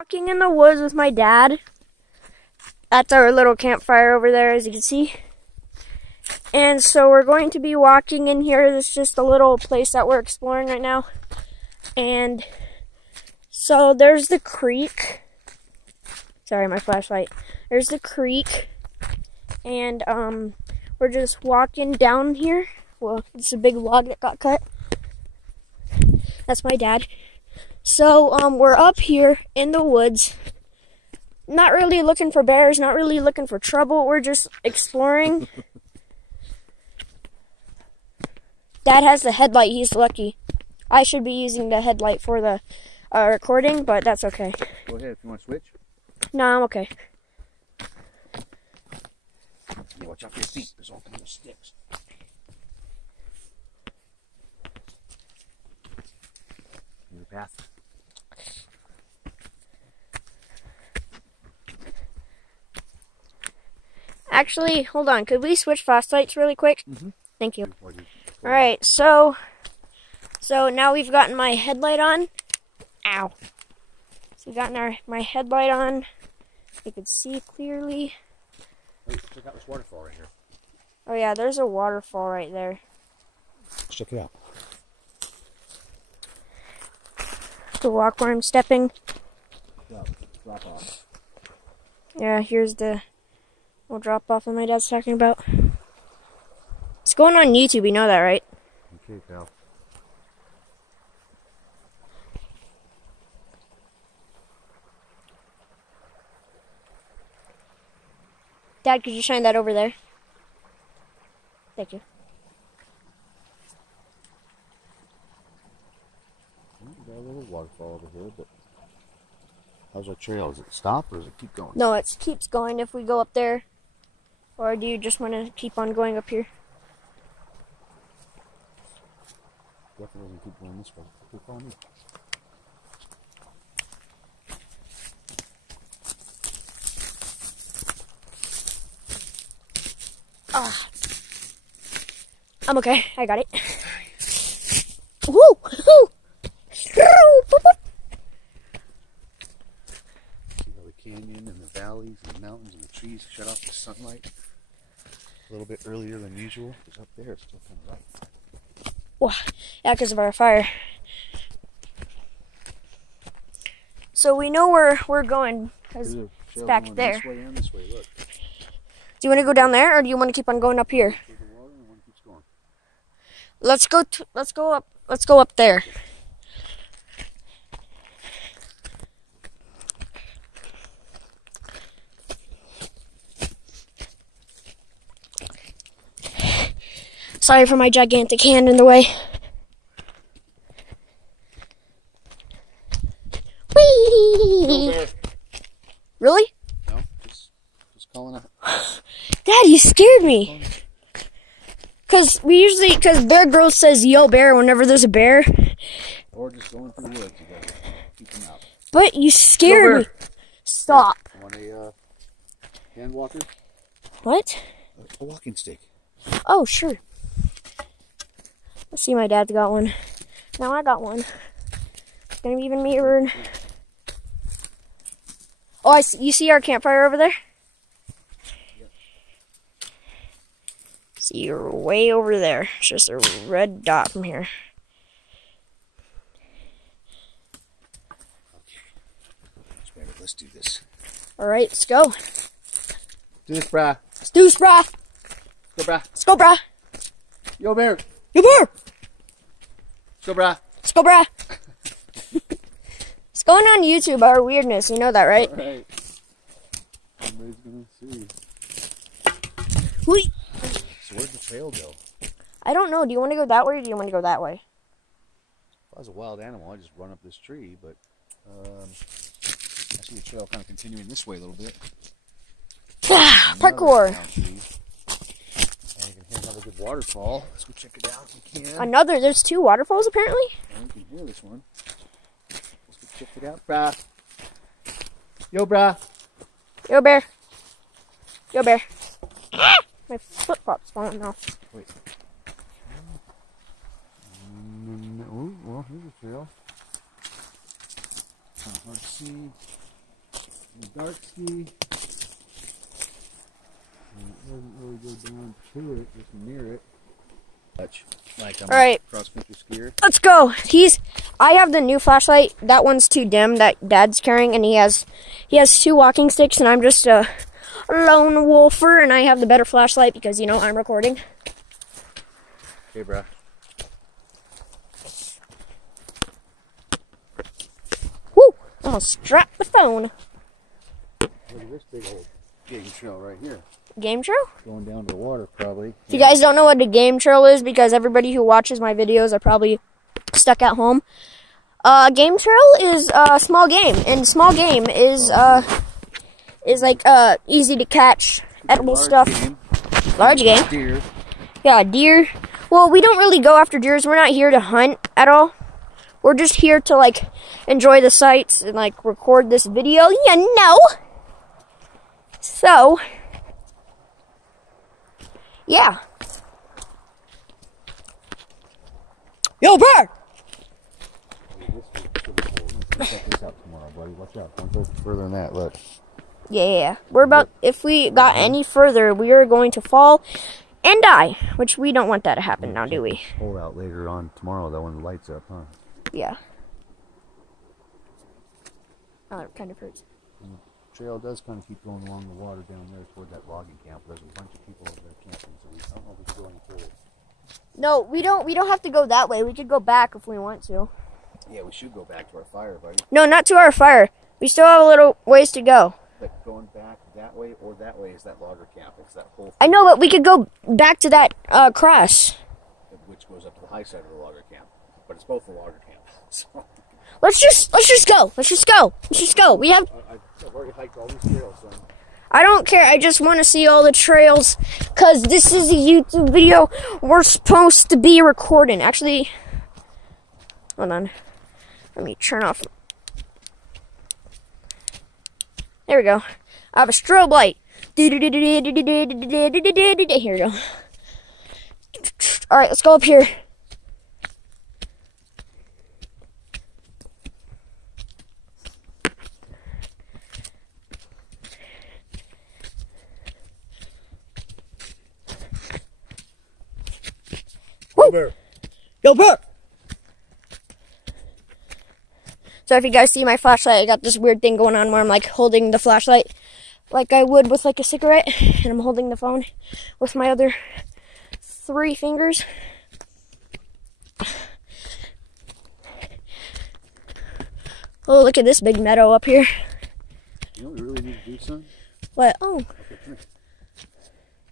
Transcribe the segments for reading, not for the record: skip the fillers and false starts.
Walking in the woods with my dad. That's our little campfire over there, as you can see. And so we're going to be walking in here. This is just a little place that we're exploring right now. And so there's the creek. Sorry, my flashlight. There's the creek. And we're just walking down here. Well, it's a big log that got cut. That's my dad. So we're up here in the woods. Not really looking for bears, not really looking for trouble. We're just exploring. Dad has the headlight. He's lucky. I should be using the headlight for the recording, but that's okay. Go ahead if you want to switch. No, I'm okay. Yeah, watch out for your feet. There's all kinds of sticks. Your path. Actually, hold on. Could we switch flashlights really quick? Mm-hmm. Thank you. All right, so now we've gotten my headlight on. Ow. So we've gotten my headlight on. You can see clearly. Wait, check out this waterfall right here. Oh yeah, there's a waterfall right there. Let's check it out. The walk where I'm stepping. Drop off. Yeah, here's the little drop off that my dad's talking about. It's going on YouTube, you know that, right? Okay, pal. Dad, could you shine that over there? Thank you. Got a little waterfall over here, but how's our trail? Does it stop or does it keep going? No, it keeps going if we go up there. Or do you just want to keep on going up here? Definitely doesn't keep going this way. Keep on me. I'm okay. I got it. Woo! Woo! See how the canyon and the valleys and the mountains and the trees shut off the sunlight a little bit earlier than usual? Because up there it's still kind of light. Wow. Yeah, because of our fire. So we know where we're going because it's back there. This way and this way, look. Do you want to go down there, or do you want to keep on going up here? The water and one keeps going. Let's go up there. Sorry for my gigantic hand in the way. Whee! Really? No, just calling out. Dad, you scared me. Cause Bear Grylls says "Yo, bear" whenever there's a bear. Or just going through the woods, you gotta keep them out. But you scared me. Stop. You want a hand walker? What? A walking stick. Oh, sure. Let's see, my dad's got one. Now I got one. It's gonna be even mirrored. Oh, you see our campfire over there? Yep. See, you're way over there. It's just a red dot from here. Okay. Let's do this. Alright, let's go. Do this, brah. Let's do this, brah. Go, brah. Let's go, brah. Yo, bear. Yo, bear. Let's go, brah. Let's go, brah. It's going on YouTube, our weirdness. You know that, right? Alright. Somebody's gonna see. Whee! So where's the trail go? I don't know. Do you want to go that way, or do you want to go that way? If I was a wild animal, I'd just run up this tree, but I see the trail kind of continuing this way a little bit. Parkour! And you can hear another good waterfall. Let's go check it out if we can. There's 2 waterfalls apparently? And you can hear this one. Let's go check it out, brah. Yo, brah. Yo, bear. Yo, bear. My flip-flop's falling off. Wait. Oh, well, here's a trail. Kind of hard to see. dark ski. And it doesn't really go down to it, just near it. Like I'm a cross-country skier. Let's go. I have the new flashlight. That one's too dim that Dad's carrying, and he has 2 walking sticks, and I'm just a lone wolfer, and I have the better flashlight because, you know, I'm recording. Okay, bruh. Woo! Almost dropped the phone. Look at this big old game trail right here. Game trail? Going down to the water, probably. If you guys don't know what a game trail is, because everybody who watches my videos are probably stuck at home. Game trail is a small game, and small game is like easy to catch, edible stuff. Game. Large game. Deer. Yeah, deer. Well, we don't really go after deers. We're not here to hunt at all. We're just here to like enjoy the sights and like record this video. You know. So. Yeah. Yo, Bert! Check this out tomorrow, buddy. Watch out. Don't go further than that. Look. Yeah. We're about, if we got any further, we are going to fall and die. Which we don't want that to happen now, do we? Pull out later on tomorrow, though, when the light's up, huh? Yeah. Oh, it kind of hurts. Trail does kind of keep going along the water down there toward that logging camp. There's a bunch of people over there camping, so I don't know if we should go any further. No, we don't have to go that way. We could go back if we want to. Yeah, we should go back to our fire, buddy. No, not to our fire. We still have a little ways to go. But going back that way or that way is that logger camp. It's that whole thing. I know, but we could go back to that cross. Which goes up to the high side of the logger camp. But it's both the logger camps. So. Let's just go. Let's just go. We have. I've already hiked all these trails, son. I don't care. I just want to see all the trails, cause this is a YouTube video. We're supposed to be recording. Actually, hold on. Let me turn off. There we go. I have a strobe light. Here we go. All right, let's go up here. Yo, Bear! So if you guys see my flashlight, I got this weird thing going on where I'm like holding the flashlight like I would with like a cigarette, and I'm holding the phone with my other 3 fingers. Oh, look at this big meadow up here. You know what we really need to do, son? What? Oh. Okay, come here.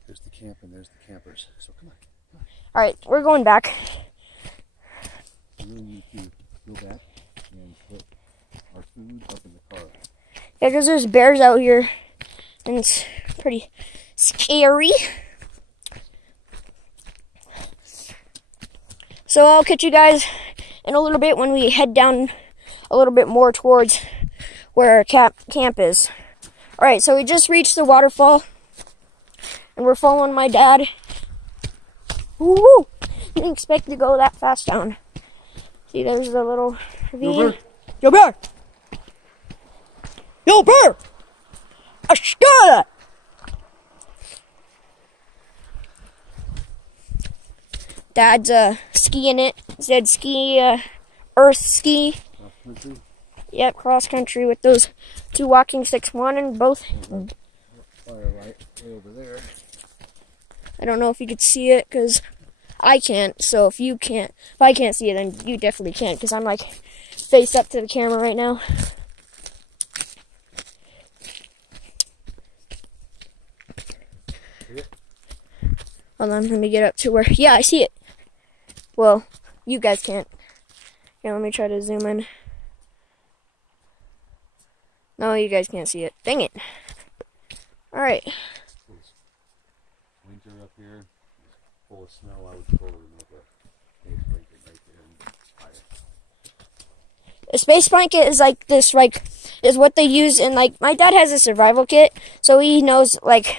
There's the camp and there's the campers. So come on. Alright, we're going back. We really need to go back and put our food up in the car. Yeah, because there's bears out here, and it's pretty scary. So I'll catch you guys in a little bit when we head down a little bit more towards where our camp is. Alright, so we just reached the waterfall, and we're following my dad. Woo! Didn't expect to go that fast down. See, there's the little ravine. Yo, bear! Yo, bear! I got it! Dad's skiing it. Said ski, earth ski. Cross country? Yep, cross country with those 2 walking sticks. One and both. Fire light way over there. I don't know if you could see it because I can't. So if I can't see it, then you definitely can't, because I'm like face up to the camera right now. Hold on, let me get up to where. Yeah, I see it. Well, you guys can't. Here, let me try to zoom in. No, you guys can't see it. Dang it. Alright. Winter up here, full of snow. I would totally make a space blanket right there and fire. A space blanket is like this, like, is what they use in, like, my dad has a survival kit, so he knows, like,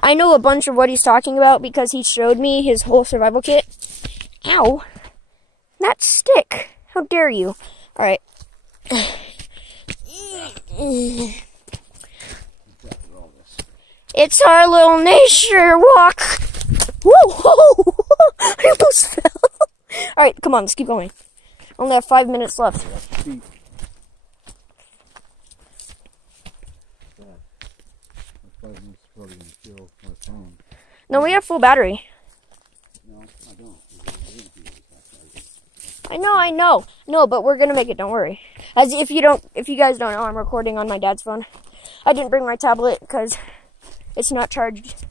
I know a bunch of what he's talking about because he showed me his whole survival kit. Ow. Not stick. How dare you. Alright. It's our little nature walk. Whoa! I almost fell. All right, come on, let's keep going. Only have 5 minutes left. No, we have full battery. No, I don't. I know. No, but we're gonna make it. Don't worry. As if you guys don't know, I'm recording on my dad's phone. I didn't bring my tablet because it's not charged.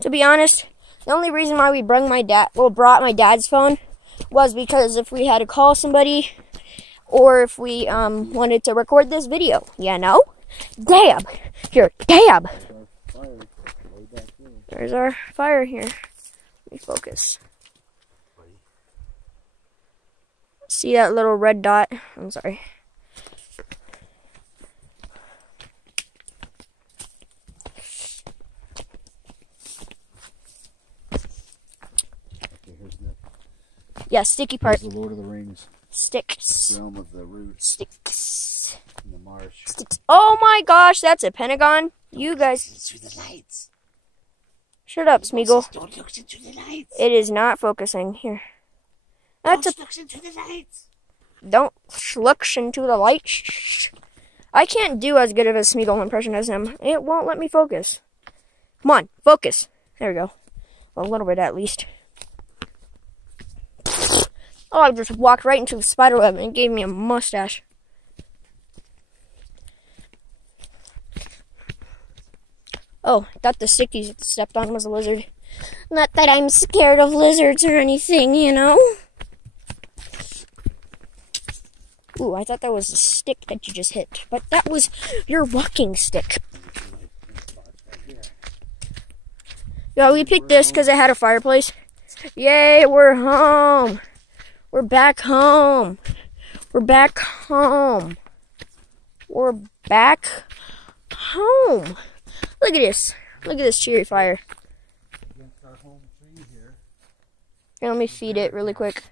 To be honest, the only reason why we brought my dad's phone was because if we had to call somebody or if we wanted to record this video, you know? Dab! Here, dab! There's our fire here. Let me focus. See that little red dot? I'm sorry. Yeah, sticky part. Here's the Lord of the Rings. Sticks. Realm of the roots. Sticks. In the marsh. Sticks. Oh my gosh, that's a pentagon. You guys. Through the lights. Shut up, Smeagol. Don't look into the lights. It is not focusing. Here. That's Don't look into the lights. Don't look into the lights. I can't do as good of a Smeagol impression as him. It won't let me focus. Come on, focus. There we go. Well, a little bit at least. Oh, I just walked right into the spider web and it gave me a mustache. Oh, I thought the stick you stepped on was a lizard. Not that I'm scared of lizards or anything, you know? Ooh, I thought that was a stick that you just hit. But that was your walking stick. Yeah, we picked this because it had a fireplace. Yay, we're home. We're back home. We're back home. We're back home. Look at this. Look at this cheery fire. Against our home tree here. Here, let me feed it really quick.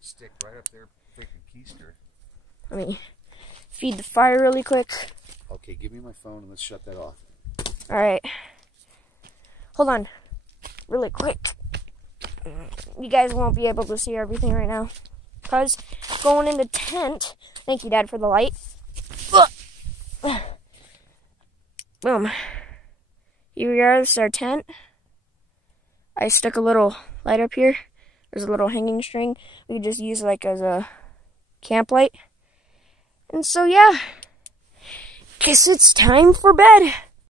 Stick right up there, freaking keister. Let me feed the fire really quick. Okay, give me my phone and let's shut that off. Alright. Hold on. Really quick. You guys won't be able to see everything right now. Because going in the tent. Thank you, Dad, for the light. Boom. Here is our tent. I stuck a little light up here. There's a little hanging string. We could just use like as a camp light. And so, yeah. Guess it's time for bed.